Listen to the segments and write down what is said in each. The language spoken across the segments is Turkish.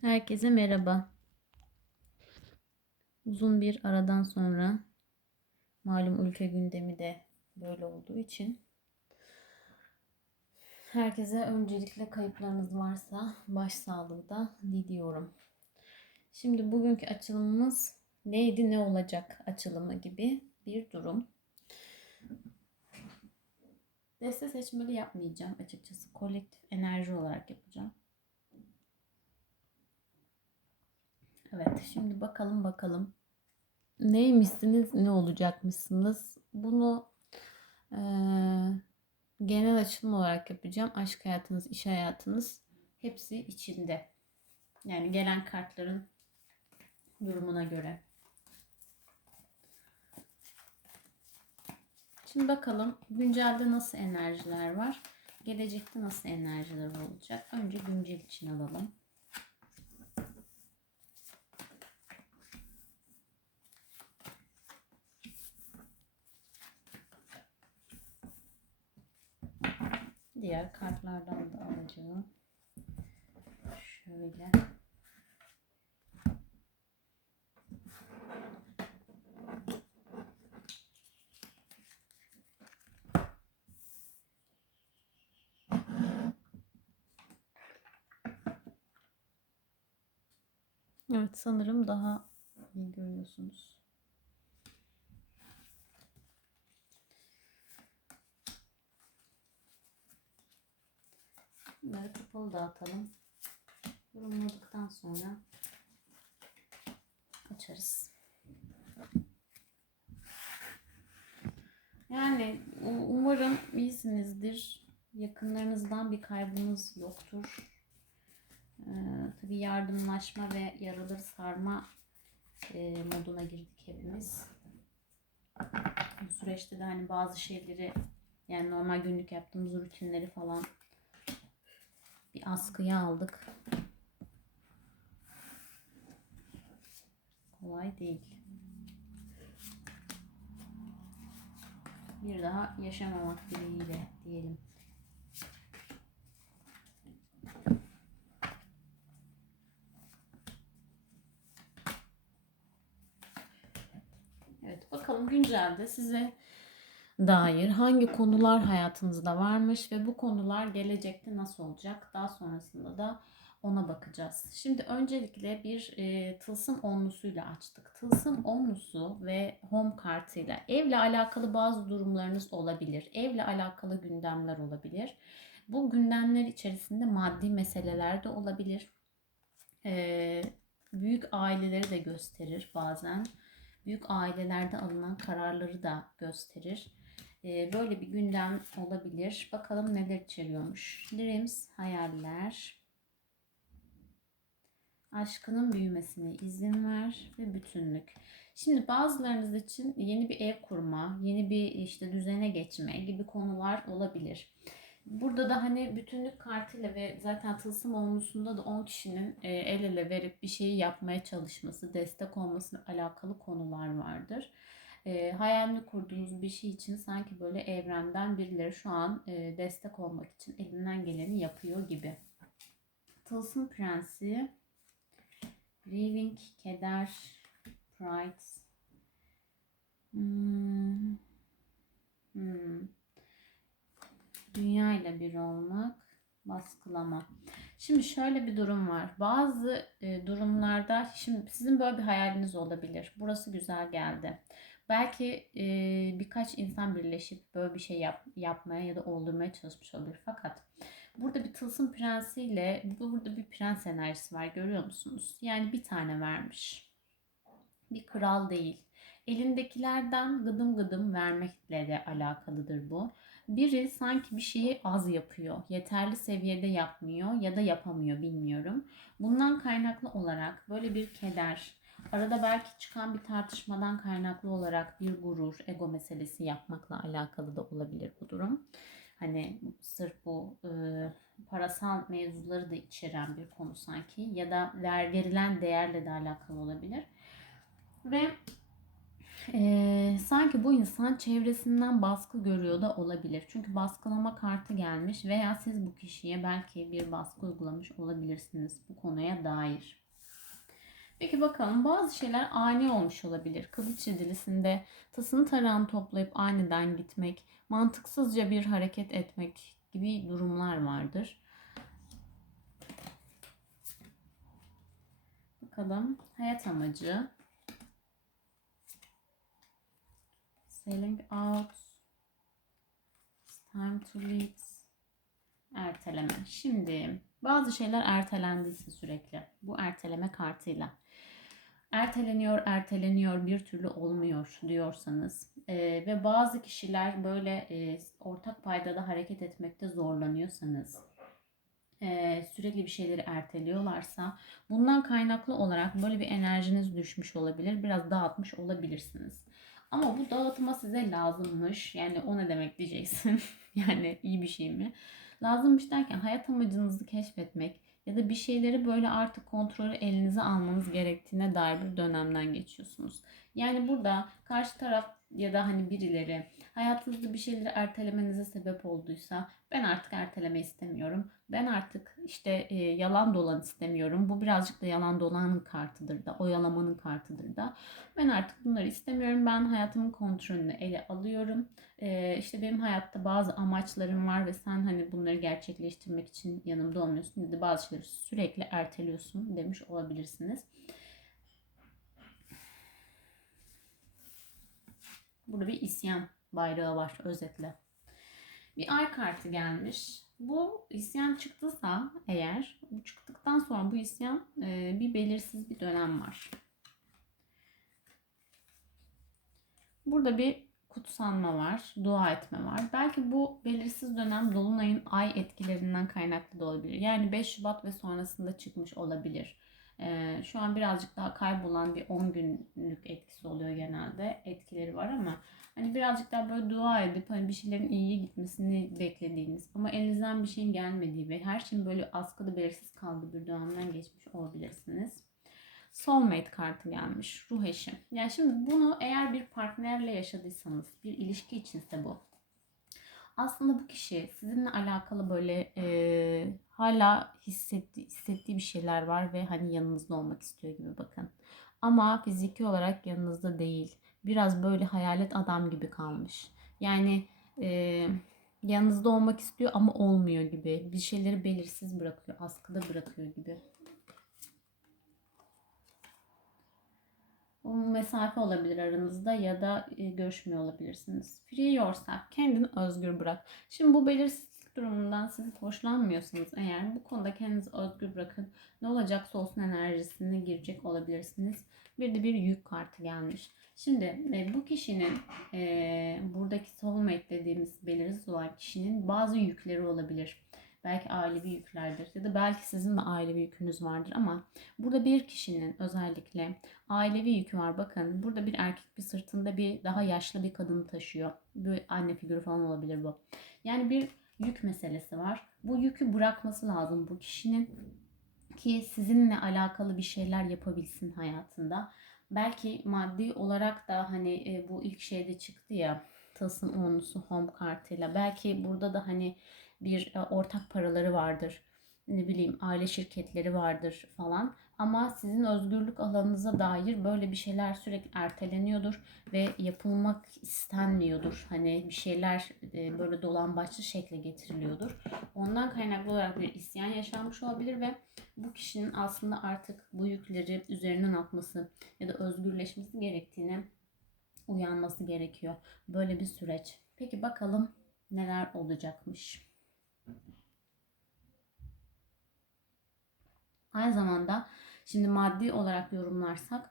Herkese merhaba. Uzun bir aradan sonra malum ülke gündemi de böyle olduğu için herkese öncelikle kayıplarınız varsa başsağlığı da diliyorum. Şimdi bugünkü açılımımız neydi ne olacak açılımı gibi bir durum. Deste seçmeli yapmayacağım açıkçası. Kolektif enerji olarak yapacağım. Evet, şimdi bakalım bakalım. Neymişsiniz, ne olacakmışsınız? Bunu eee, genel açılım olarak yapacağım. Aşk hayatınız, iş hayatınız hepsi içinde. Yani gelen kartların durumuna göre. Şimdi bakalım güncelde nasıl enerjiler var? Gelecekte nasıl enerjiler olacak? Önce güncel için alalım. Diğer kartlardan da alacağım. Şöyle. Evet sanırım daha iyi görüyorsunuz. Bunları kapalı dağıtalım. Yorumladıktan sonra açarız. Yani umarım iyisinizdir. Yakınlarınızdan bir kaybınız yoktur. Ee, tabii yardımlaşma ve yaraları sarma e, moduna girdik hepimiz. Bu süreçte de hani bazı şeyleri yani normal günlük yaptığımız rutinleri falan bir askıya aldık. Kolay değil. Bir daha yaşamamak dileğiyle diyelim. Evet bakalım güncelde size dair hangi konular hayatınızda varmış ve bu konular gelecekte nasıl olacak? Daha sonrasında da ona bakacağız. Şimdi öncelikle bir e, tılsım onlusuyla açtık. Tılsım onlusu ve home kartıyla evle alakalı bazı durumlarınız olabilir. Evle alakalı gündemler olabilir. Bu gündemler içerisinde maddi meseleler de olabilir. E, büyük aileleri de gösterir bazen. Büyük ailelerde alınan kararları da gösterir. E, böyle bir gündem olabilir. Bakalım neler içeriyormuş. Dreams, hayaller, aşkının büyümesine izin ver ve bütünlük. Şimdi bazılarınız için yeni bir ev kurma, yeni bir işte düzene geçme gibi konular olabilir. Burada da hani bütünlük kartıyla ve zaten tılsım olmusunda da 10 kişinin e, el ele verip bir şeyi yapmaya çalışması, destek olmasına alakalı konular vardır. E, hayalini kurduğunuz bir şey için sanki böyle evrenden birileri şu an e, destek olmak için elinden geleni yapıyor gibi. Tılsım prensi Grieving, keder, pride. Hmm. Hmm. Dünya ile bir olmak, baskılama. Şimdi şöyle bir durum var. Bazı e, durumlarda şimdi sizin böyle bir hayaliniz olabilir. Burası güzel geldi. Belki e, birkaç insan birleşip böyle bir şey yap, yapmaya ya da oldurmaya çalışmış olabilir. Fakat Burada bir tılsım prensiyle burada bir prens enerjisi var görüyor musunuz? Yani bir tane vermiş. Bir kral değil. Elindekilerden gıdım gıdım vermekle de alakalıdır bu. Biri sanki bir şeyi az yapıyor. Yeterli seviyede yapmıyor ya da yapamıyor bilmiyorum. Bundan kaynaklı olarak böyle bir keder, arada belki çıkan bir tartışmadan kaynaklı olarak bir gurur, ego meselesi yapmakla alakalı da olabilir bu durum. Hani sırf bu e, parasal mevzuları da içeren bir konu sanki ya da ver, verilen değerle de alakalı olabilir. Ve Ee, sanki bu insan çevresinden baskı görüyor da olabilir. Çünkü baskılama kartı gelmiş veya siz bu kişiye belki bir baskı uygulamış olabilirsiniz bu konuya dair. Peki bakalım bazı şeyler ani olmuş olabilir. Kılıç yedilisinde tasını tarağını toplayıp aniden gitmek, mantıksızca bir hareket etmek gibi durumlar vardır. Bakalım hayat amacı. Sailing out. It's time to leave. Erteleme. Şimdi bazı şeyler ertelendiyse sürekli. Bu erteleme kartıyla. Erteleniyor, erteleniyor, bir türlü olmuyor diyorsanız e, ve bazı kişiler böyle e, ortak paydada hareket etmekte zorlanıyorsanız e, sürekli bir şeyleri erteliyorlarsa bundan kaynaklı olarak böyle bir enerjiniz düşmüş olabilir. Biraz dağıtmış olabilirsiniz. Ama bu dağıtma size lazımmış. Yani o ne demek diyeceksin. yani iyi bir şey mi? Lazımmış derken hayat amacınızı keşfetmek ya da bir şeyleri böyle artık kontrolü elinize almanız gerektiğine dair bir dönemden geçiyorsunuz. Yani burada karşı taraf ya da hani birileri hayatınızda bir şeyleri ertelemenize sebep olduysa ben artık erteleme istemiyorum. Ben artık işte e, yalan dolan istemiyorum. Bu birazcık da yalan dolanın kartıdır da, oyalamanın kartıdır da. Ben artık bunları istemiyorum. Ben hayatımın kontrolünü ele alıyorum. E, işte benim hayatta bazı amaçlarım var ve sen hani bunları gerçekleştirmek için yanımda olmuyorsun ya da bazı şeyleri sürekli erteliyorsun demiş olabilirsiniz. Burada bir isyan bayrağı var özetle. Bir ay kartı gelmiş. Bu isyan çıktıysa eğer bu çıktıktan sonra bu isyan e, bir belirsiz bir dönem var. Burada bir kutsanma var, dua etme var. Belki bu belirsiz dönem dolunayın ay etkilerinden kaynaklı da olabilir. Yani 5 Şubat ve sonrasında çıkmış olabilir. Ee, şu an birazcık daha kaybolan bir 10 günlük etkisi oluyor genelde. Etkileri var ama hani birazcık daha böyle dua edip hani bir şeylerin iyiye gitmesini beklediğiniz ama elinizden bir şeyin gelmediği ve her şeyin böyle askıda belirsiz kaldığı bir dönemden geçmiş olabilirsiniz. Soulmate kartı gelmiş. Ruh eşi. Yani şimdi bunu eğer bir partnerle yaşadıysanız, bir ilişki içinse bu. Aslında bu kişi sizinle alakalı böyle e, hala hissetti, hissettiği bir şeyler var ve hani yanınızda olmak istiyor gibi bakın. Ama fiziki olarak yanınızda değil. Biraz böyle hayalet adam gibi kalmış. Yani e, yanınızda olmak istiyor ama olmuyor gibi. Bir şeyleri belirsiz bırakıyor, askıda bırakıyor gibi. Mesafe olabilir aranızda ya da e, görüşmüyor olabilirsiniz. Free yourself. Kendini özgür bırak. Şimdi bu belirsizlik durumundan siz hoşlanmıyorsanız eğer bu konuda kendinizi özgür bırakın. Ne olacaksa olsun enerjisine girecek olabilirsiniz. Bir de bir yük kartı gelmiş. Şimdi e, bu kişinin e, buradaki soulmate dediğimiz belirsiz olan kişinin bazı yükleri olabilir belki ailevi yüklerdir ya da belki sizin de ailevi yükünüz vardır ama burada bir kişinin özellikle ailevi yükü var. Bakın burada bir erkek bir sırtında bir daha yaşlı bir kadını taşıyor. Bir anne figürü falan olabilir bu. Yani bir yük meselesi var. Bu yükü bırakması lazım bu kişinin ki sizinle alakalı bir şeyler yapabilsin hayatında. Belki maddi olarak da hani e, bu ilk şeyde çıktı ya Tasın onlusu home kartıyla. Belki burada da hani bir e, ortak paraları vardır. Ne bileyim aile şirketleri vardır falan. Ama sizin özgürlük alanınıza dair böyle bir şeyler sürekli erteleniyordur ve yapılmak istenmiyordur. Hani bir şeyler e, böyle dolambaçlı şekle getiriliyordur. Ondan kaynaklı olarak bir isyan yaşanmış olabilir ve bu kişinin aslında artık bu yükleri üzerinden atması ya da özgürleşmesi gerektiğini uyanması gerekiyor. Böyle bir süreç. Peki bakalım neler olacakmış. Aynı zamanda şimdi maddi olarak yorumlarsak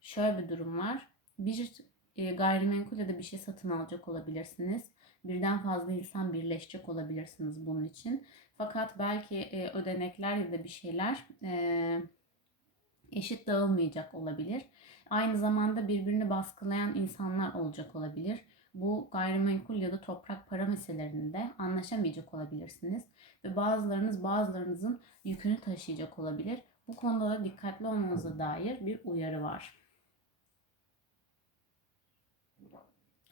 şöyle bir durum var. Bir gayrimenkul ya da bir şey satın alacak olabilirsiniz. Birden fazla insan birleşecek olabilirsiniz bunun için. Fakat belki ödenekler ya da bir şeyler eşit dağılmayacak olabilir. Aynı zamanda birbirini baskılayan insanlar olacak olabilir. Bu gayrimenkul ya da toprak para meselelerinde anlaşamayacak olabilirsiniz ve bazılarınız bazılarınızın yükünü taşıyacak olabilir. Bu konuda da dikkatli olmanıza dair bir uyarı var.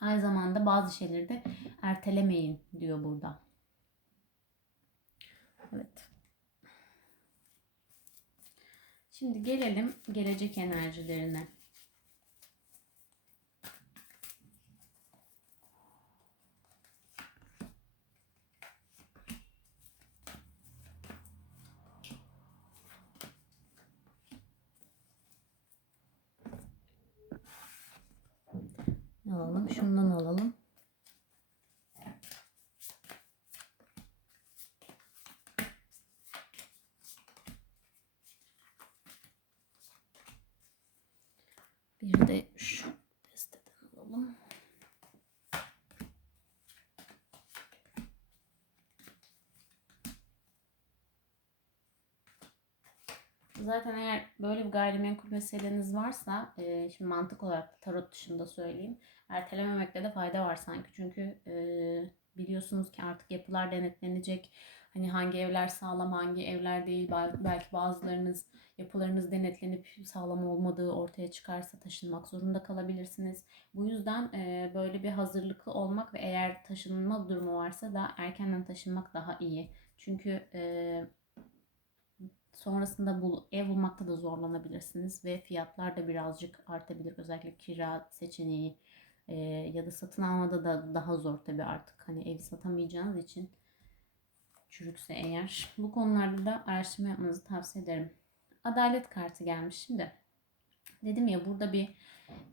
Aynı zamanda bazı şeyleri de ertelemeyin diyor burada. Evet. Şimdi gelelim gelecek enerjilerine. Alalım. Şundan alalım. Bir de şu desteden alalım. Zaten eğer böyle bir gayrimenkul meseleniz varsa, e, şimdi mantık olarak tarot dışında söyleyeyim, ertelememekte de fayda var sanki. Çünkü e, biliyorsunuz ki artık yapılar denetlenecek. Hani hangi evler sağlam, hangi evler değil. Belki bazılarınız yapılarınız denetlenip sağlam olmadığı ortaya çıkarsa taşınmak zorunda kalabilirsiniz. Bu yüzden e, böyle bir hazırlıklı olmak ve eğer taşınma durumu varsa da erkenden taşınmak daha iyi. Çünkü e, sonrasında bu ev bulmakta da zorlanabilirsiniz ve fiyatlar da birazcık artabilir. Özellikle kira seçeneği e, ya da satın almada da daha zor tabii artık. Hani evi satamayacağınız için çürükse eğer. Bu konularda da araştırma yapmanızı tavsiye ederim. Adalet kartı gelmiş şimdi. Dedim ya burada bir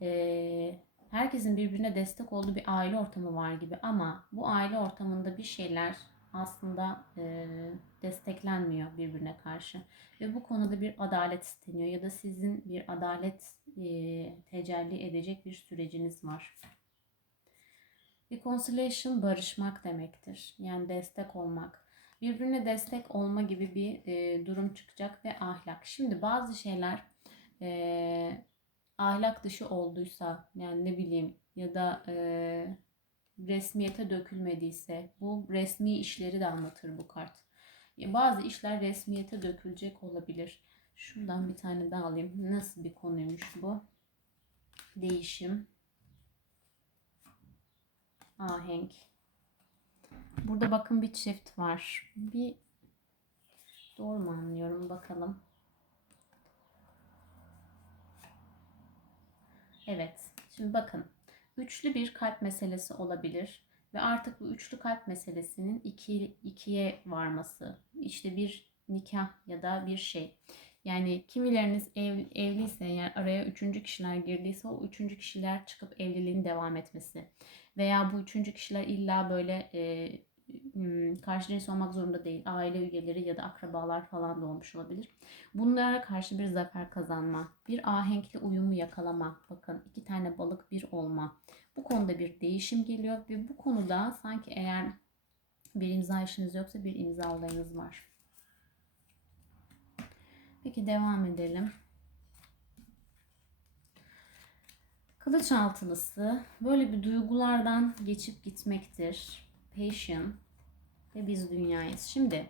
e, herkesin birbirine destek olduğu bir aile ortamı var gibi ama bu aile ortamında bir şeyler aslında e, desteklenmiyor birbirine karşı. Ve bu konuda bir adalet isteniyor ya da sizin bir adalet e, tecelli edecek bir süreciniz var. Reconciliation barışmak demektir. Yani destek olmak. Birbirine destek olma gibi bir e, durum çıkacak ve ahlak. Şimdi bazı şeyler e, ahlak dışı olduysa yani ne bileyim ya da e, resmiyete dökülmediyse bu resmi işleri de anlatır bu kart. Bazı işler resmiyete dökülecek olabilir. Şuradan bir tane daha alayım. Nasıl bir konuymuş bu? Değişim. Ahenk. Burada bakın bir çift var. Bir doğru mu anlıyorum bakalım. Evet. Şimdi bakın. Üçlü bir kalp meselesi olabilir ve artık bu üçlü kalp meselesinin iki, ikiye varması. İşte bir nikah ya da bir şey. Yani kimileriniz ev, evliyse yani araya üçüncü kişiler girdiyse o üçüncü kişiler çıkıp evliliğin devam etmesi. Veya bu üçüncü kişiler illa böyle e, karşı cins olmak zorunda değil. Aile üyeleri ya da akrabalar falan da olmuş olabilir. Bunlara karşı bir zafer kazanma, bir ahenkli uyumu yakalama. Bakın iki tane balık bir olma. Bu konuda bir değişim geliyor ve bu konuda sanki eğer bir imza işiniz yoksa bir imza olayınız var. Peki devam edelim. Kılıç altılısı böyle bir duygulardan geçip gitmektir. Passion ve biz dünyayız. Şimdi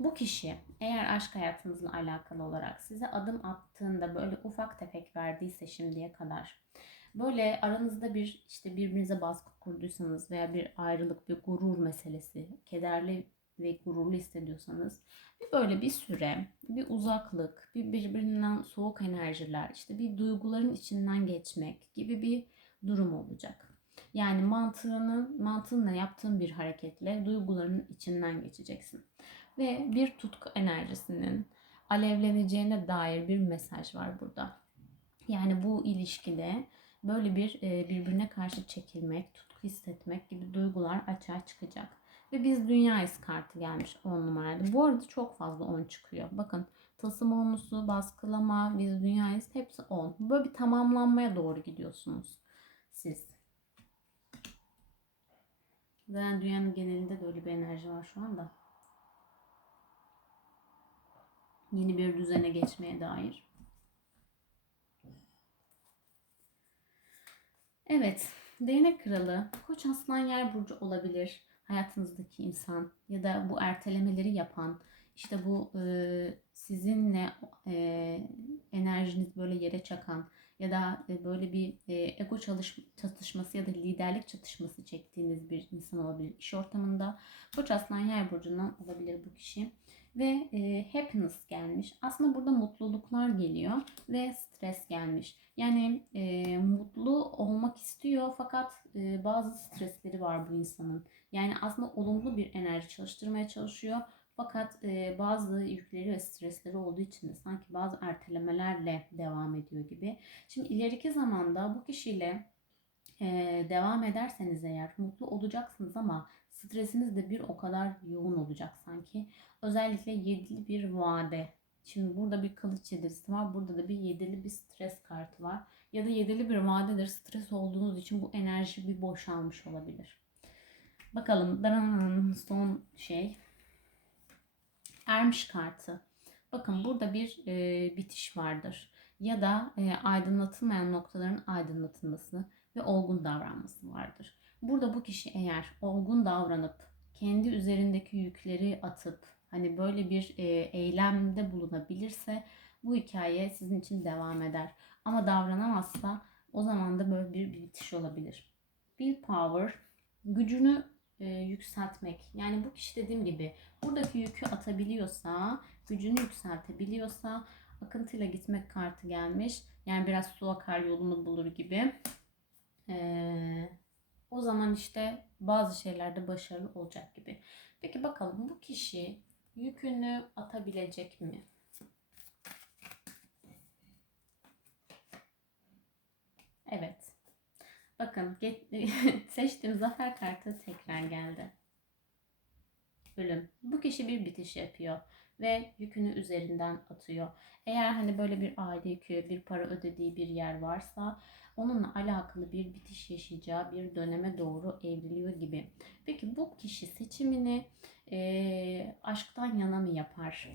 bu kişi eğer aşk hayatınızla alakalı olarak size adım attığında böyle ufak tefek verdiyse şimdiye kadar böyle aranızda bir işte birbirinize baskı kurduysanız veya bir ayrılık, bir gurur meselesi, kederli ve gururlu hissediyorsanız bir böyle bir süre, bir uzaklık, bir birbirinden soğuk enerjiler, işte bir duyguların içinden geçmek gibi bir durum olacak. Yani mantığını, mantığınla yaptığın bir hareketle duyguların içinden geçeceksin. Ve bir tutku enerjisinin alevleneceğine dair bir mesaj var burada. Yani bu ilişkide böyle bir e, birbirine karşı çekilmek, tutku hissetmek gibi duygular açığa çıkacak. Ve biz dünyayız kartı gelmiş 10 numarada. Bu arada çok fazla 10 çıkıyor. Bakın tasım onlusu, baskılama, biz dünyayız hepsi 10. Böyle bir tamamlanmaya doğru gidiyorsunuz siz. Zaten dünyanın genelinde de öyle bir enerji var şu anda. Yeni bir düzene geçmeye dair. Evet, değnek kralı, koç aslan yer burcu olabilir. Hayatınızdaki insan ya da bu ertelemeleri yapan, işte bu e, sizinle e, enerjiniz böyle yere çakan ya da e, böyle bir e, ego çalış çatışması ya da liderlik çatışması çektiğiniz bir insan olabilir iş ortamında. Koç aslan yay burcundan olabilir bu kişi. Ve e, happiness gelmiş. Aslında burada mutluluklar geliyor ve stres gelmiş. Yani e, mutlu olmak istiyor fakat e, bazı stresleri var bu insanın. Yani aslında olumlu bir enerji çalıştırmaya çalışıyor. Fakat e, bazı yükleri ve stresleri olduğu için de sanki bazı ertelemelerle devam ediyor gibi. Şimdi ileriki zamanda bu kişiyle e, devam ederseniz eğer mutlu olacaksınız ama stresiniz de bir o kadar yoğun olacak sanki. Özellikle yedili bir vade. Şimdi burada bir kılıç yedilisi var. Burada da bir yedili bir stres kartı var. Ya da yedili bir vadedir. Stres olduğunuz için bu enerji bir boşalmış olabilir. Bakalım. Son şey. Ermiş kartı. Bakın burada bir e, bitiş vardır. Ya da e, aydınlatılmayan noktaların aydınlatılması ve olgun davranması vardır. Burada bu kişi eğer olgun davranıp kendi üzerindeki yükleri atıp hani böyle bir e, eylemde bulunabilirse bu hikaye sizin için devam eder. Ama davranamazsa o zaman da böyle bir, bitiş olabilir. Willpower gücünü e, yükseltmek. Yani bu kişi dediğim gibi buradaki yükü atabiliyorsa, gücünü yükseltebiliyorsa akıntıyla gitmek kartı gelmiş. Yani biraz su akar yolunu bulur gibi. Ee, o zaman işte bazı şeylerde başarılı olacak gibi. Peki bakalım bu kişi yükünü atabilecek mi? Evet. Bakın seçtiğim zafer kartı tekrar geldi. Ölüm. Bu kişi bir bitiş yapıyor ve yükünü üzerinden atıyor. Eğer hani böyle bir aile yükü, bir para ödediği bir yer varsa onunla alakalı bir bitiş yaşayacağı bir döneme doğru evriliyor gibi. Peki bu kişi seçimini e, aşktan yana mı yapar?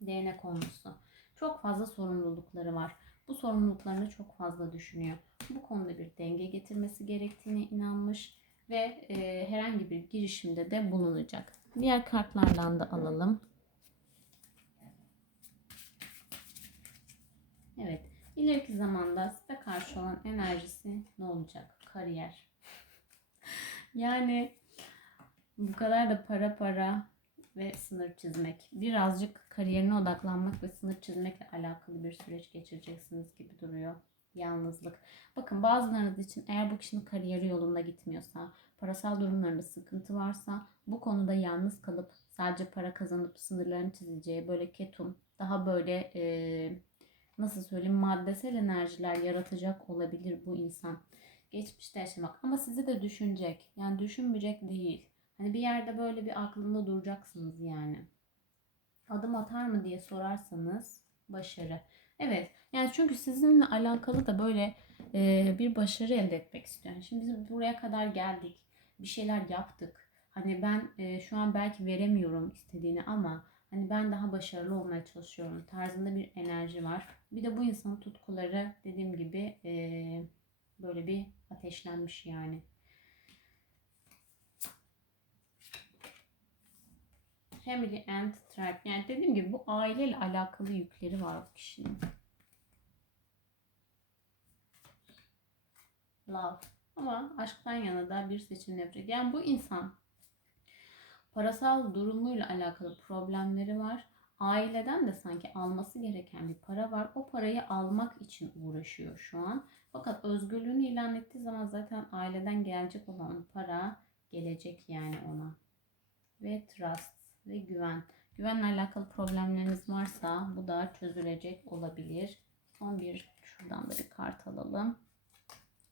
Değnek konusu. Çok fazla sorumlulukları var. Bu sorumluluklarını çok fazla düşünüyor. Bu konuda bir denge getirmesi gerektiğine inanmış ve e, herhangi bir girişimde de bulunacak. Diğer kartlardan da alalım. Evet. İleriki zamanda size karşı olan enerjisi ne olacak? Kariyer. yani bu kadar da para para ve sınır çizmek. Birazcık kariyerine odaklanmak ve sınır çizmekle alakalı bir süreç geçireceksiniz gibi duruyor. Yalnızlık. Bakın bazılarınız için eğer bu kişinin kariyeri yolunda gitmiyorsa, parasal durumlarında sıkıntı varsa bu konuda yalnız kalıp sadece para kazanıp sınırlarını çizeceği böyle ketum, daha böyle e, nasıl söyleyeyim maddesel enerjiler yaratacak olabilir bu insan. Geçmişte yaşamak ama sizi de düşünecek. Yani düşünmeyecek değil. Hani bir yerde böyle bir aklında duracaksınız yani. Adım atar mı diye sorarsanız başarı. Evet yani çünkü sizinle alakalı da böyle e, bir başarı elde etmek istiyor. Şimdi biz buraya kadar geldik. Bir şeyler yaptık. Hani ben e, şu an belki veremiyorum istediğini ama hani ben daha başarılı olmaya çalışıyorum tarzında bir enerji var. Bir de bu insanın tutkuları dediğim gibi e, böyle bir ateşlenmiş yani. Family and Tribe. Yani dediğim gibi bu aileyle alakalı yükleri var bu kişinin. Love. Ama aşktan yana da bir seçim yapacak. Yani bu insan parasal durumuyla alakalı problemleri var. Aileden de sanki alması gereken bir para var. O parayı almak için uğraşıyor şu an. Fakat özgürlüğünü ilan ettiği zaman zaten aileden gelecek olan para gelecek yani ona. Ve trust ve güven. Güvenle alakalı problemleriniz varsa bu da çözülecek olabilir. Son bir şuradan da bir kart alalım.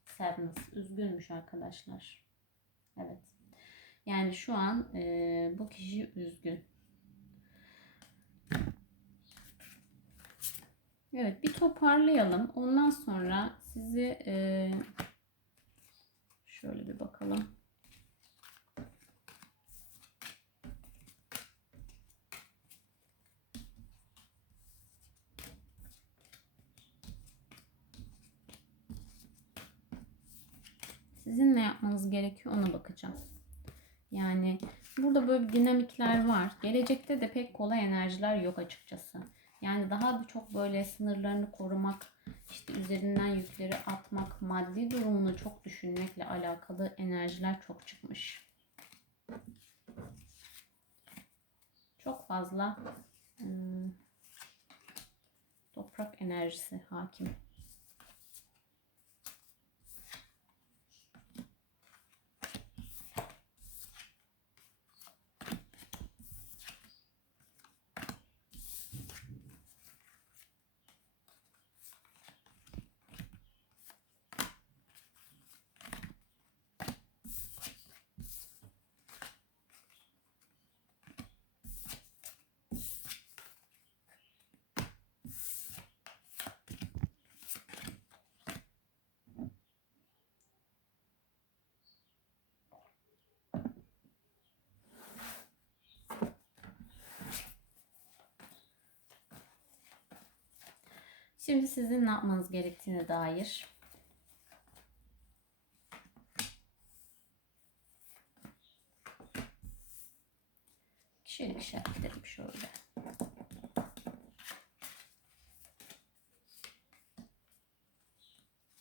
Sadness. Üzgünmüş arkadaşlar. Evet. Yani şu an e, bu kişi üzgün. Evet bir toparlayalım. Ondan sonra sizi e, şöyle bir bakalım. Sizin ne yapmanız gerekiyor ona bakacağım. Yani burada böyle dinamikler var. Gelecekte de pek kolay enerjiler yok açıkçası. Yani daha bir çok böyle sınırlarını korumak, işte üzerinden yükleri atmak, maddi durumunu çok düşünmekle alakalı enerjiler çok çıkmış. Çok fazla hmm, toprak enerjisi hakim. Şimdi sizin ne yapmanız gerektiğine dair kişilik işaretlerim şöyle.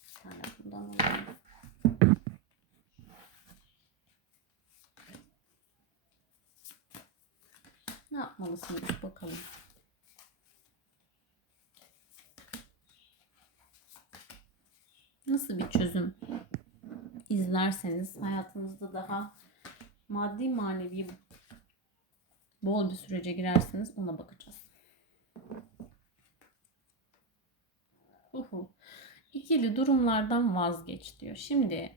Bir tane bundan alalım. Ne yapmalısınız bakalım. nasıl bir çözüm izlerseniz hayatınızda daha maddi manevi bol bir sürece girerseniz ona bakacağız. Uhu. İkili durumlardan vazgeç diyor. Şimdi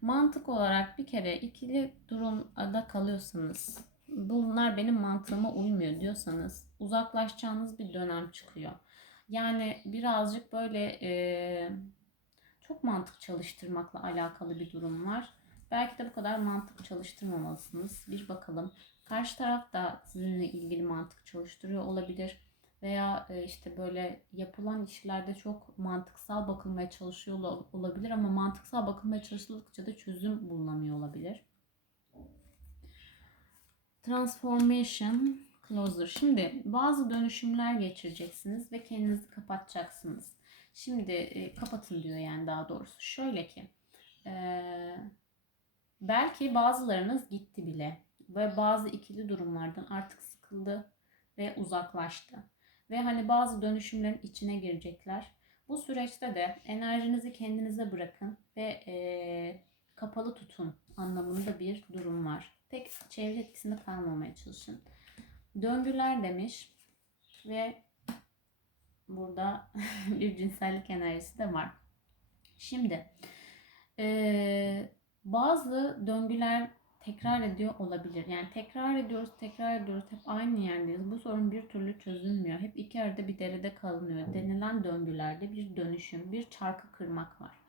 mantık olarak bir kere ikili durumda kalıyorsanız bunlar benim mantığıma uymuyor diyorsanız uzaklaşacağınız bir dönem çıkıyor. Yani birazcık böyle e, çok mantık çalıştırmakla alakalı bir durum var. Belki de bu kadar mantık çalıştırmamalısınız. Bir bakalım. Karşı taraf da sizinle ilgili mantık çalıştırıyor olabilir. Veya e, işte böyle yapılan işlerde çok mantıksal bakılmaya çalışıyor olabilir ama mantıksal bakılmaya çalışıldıkça da çözüm bulunamıyor olabilir. Transformation Closer. Şimdi bazı dönüşümler geçireceksiniz ve kendinizi kapatacaksınız. Şimdi e, kapatın diyor yani daha doğrusu. Şöyle ki e, belki bazılarınız gitti bile ve bazı ikili durumlardan artık sıkıldı ve uzaklaştı. Ve hani bazı dönüşümlerin içine girecekler. Bu süreçte de enerjinizi kendinize bırakın ve e, kapalı tutun anlamında bir durum var. Tek çevre etkisinde kalmamaya çalışın. Döngüler demiş ve burada bir cinsellik enerjisi de var. Şimdi e, bazı döngüler tekrar ediyor olabilir. Yani tekrar ediyoruz, tekrar ediyoruz. Hep aynı yerdeyiz. Bu sorun bir türlü çözülmüyor. Hep iki arada bir derede kalınıyor. Denilen döngülerde bir dönüşüm, bir çarkı kırmak var.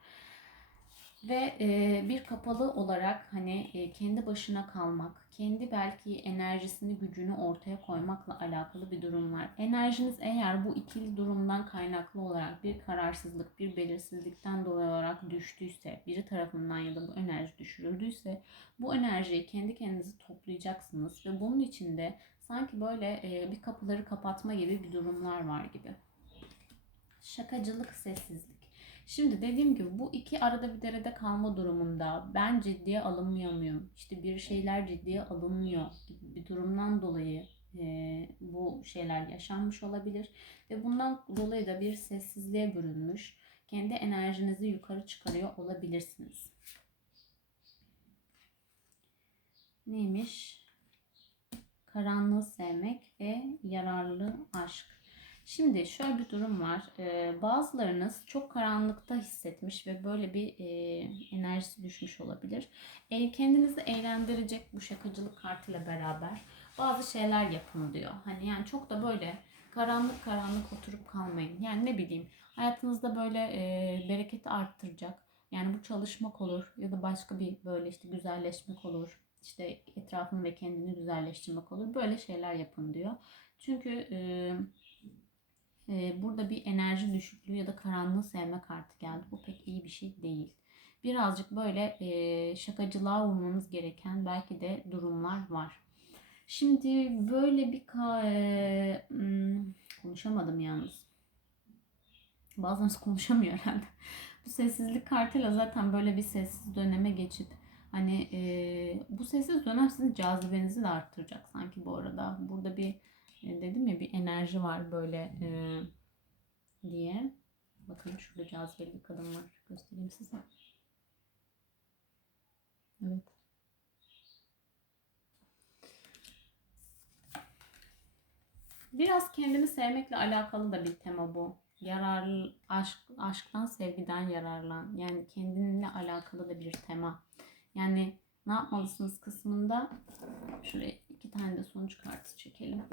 Ve e, bir kapalı olarak hani e, kendi başına kalmak, kendi belki enerjisini, gücünü ortaya koymakla alakalı bir durum var. Enerjiniz eğer bu ikili durumdan kaynaklı olarak bir kararsızlık, bir belirsizlikten dolayı olarak düştüyse, biri tarafından ya da bu enerji düşürüldüyse bu enerjiyi kendi kendinizi toplayacaksınız ve bunun içinde sanki böyle e, bir kapıları kapatma gibi bir durumlar var gibi. Şakacılık, sessizlik. Şimdi dediğim gibi bu iki arada bir derede kalma durumunda ben ciddiye alınmıyor muyum? İşte bir şeyler ciddiye alınmıyor gibi bir durumdan dolayı e, bu şeyler yaşanmış olabilir. Ve bundan dolayı da bir sessizliğe bürünmüş. Kendi enerjinizi yukarı çıkarıyor olabilirsiniz. Neymiş? Karanlığı sevmek ve yararlı aşk. Şimdi şöyle bir durum var. Ee, bazılarınız çok karanlıkta hissetmiş ve böyle bir e, enerjisi düşmüş olabilir. E, kendinizi eğlendirecek bu şakacılık kartıyla beraber bazı şeyler yapın diyor. Hani yani çok da böyle karanlık karanlık oturup kalmayın. Yani ne bileyim hayatınızda böyle e, bereketi arttıracak. Yani bu çalışmak olur ya da başka bir böyle işte güzelleşmek olur. İşte etrafını ve kendini güzelleştirmek olur. Böyle şeyler yapın diyor. Çünkü e, burada bir enerji düşüklüğü ya da karanlığı sevme kartı geldi. Bu pek iyi bir şey değil. Birazcık böyle e, şakacılığa vurmanız gereken belki de durumlar var. Şimdi böyle bir e, hmm, Konuşamadım yalnız. Bazen konuşamıyor herhalde. Bu sessizlik kartıyla zaten böyle bir sessiz döneme geçip hani e, bu sessiz dönem sizin cazibenizi de arttıracak sanki bu arada. Burada bir dedim ya bir enerji var böyle e, diye. Bakın şurada cazibeli bir kadın var. Göstereyim size. Evet. Biraz kendini sevmekle alakalı da bir tema bu. Yararlı aşk aşktan sevgiden yararlan. Yani kendinle alakalı da bir tema. Yani ne yapmalısınız kısmında şuraya iki tane de sonuç kartı çekelim.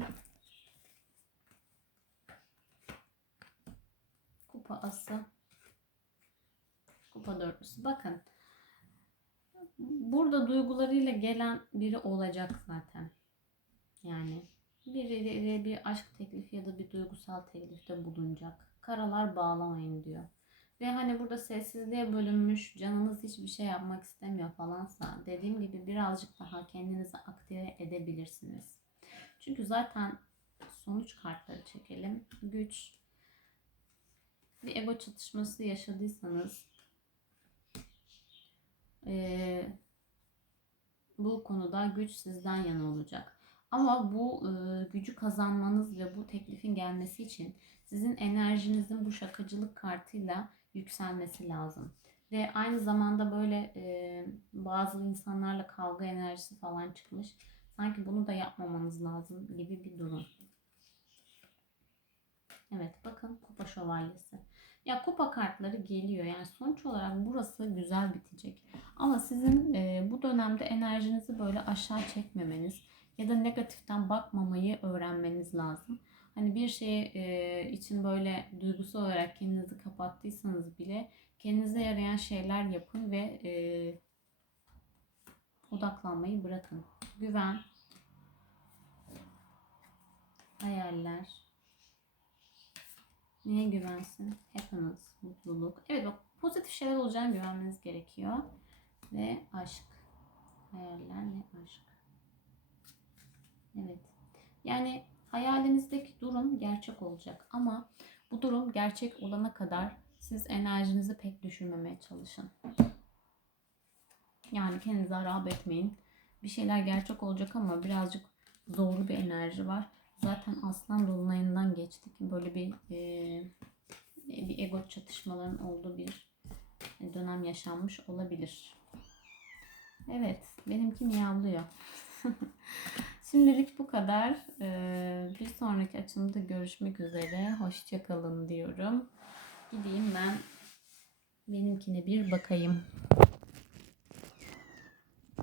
Kupa ası. Kupa dörtlüsü. Bakın. Burada duygularıyla gelen biri olacak zaten. Yani birileri bir aşk teklifi ya da bir duygusal teklifte bulunacak. Karalar bağlamayın diyor. Ve hani burada sessizliğe bölünmüş, canınız hiçbir şey yapmak istemiyor falansa dediğim gibi birazcık daha kendinizi aktive edebilirsiniz. Çünkü zaten sonuç kartları çekelim. Güç, bir ego çatışması yaşadıysanız eee, bu konuda güç sizden yana olacak. Ama bu e, gücü kazanmanız ve bu teklifin gelmesi için sizin enerjinizin bu şakacılık kartıyla yükselmesi lazım. Ve aynı zamanda böyle e, bazı insanlarla kavga enerjisi falan çıkmış. Sanki bunu da yapmamanız lazım gibi bir durum. Evet bakın kupa şövalyesi. Ya kupa kartları geliyor. Yani sonuç olarak burası güzel bitecek. Ama sizin e, bu dönemde enerjinizi böyle aşağı çekmemeniz ya da negatiften bakmamayı öğrenmeniz lazım. Hani bir şey e, için böyle duygusal olarak kendinizi kapattıysanız bile kendinize yarayan şeyler yapın ve e, odaklanmayı bırakın. Güven, hayaller, neye güvensin? Happiness, mutluluk. Evet bak pozitif şeyler olacağını güvenmeniz gerekiyor. Ve aşk, hayaller ve aşk. Evet. Yani hayalinizdeki durum gerçek olacak ama bu durum gerçek olana kadar siz enerjinizi pek düşürmemeye çalışın. Yani kendinizi harap etmeyin. Bir şeyler gerçek olacak ama birazcık zorlu bir enerji var. Zaten aslan dolunayından geçtik. Böyle bir e, bir ego çatışmaların olduğu bir dönem yaşanmış olabilir. Evet, benimki miyavlıyor. Şimdilik bu kadar. Ee, bir sonraki açımda görüşmek üzere. Hoşçakalın diyorum. Gideyim ben benimkine bir bakayım.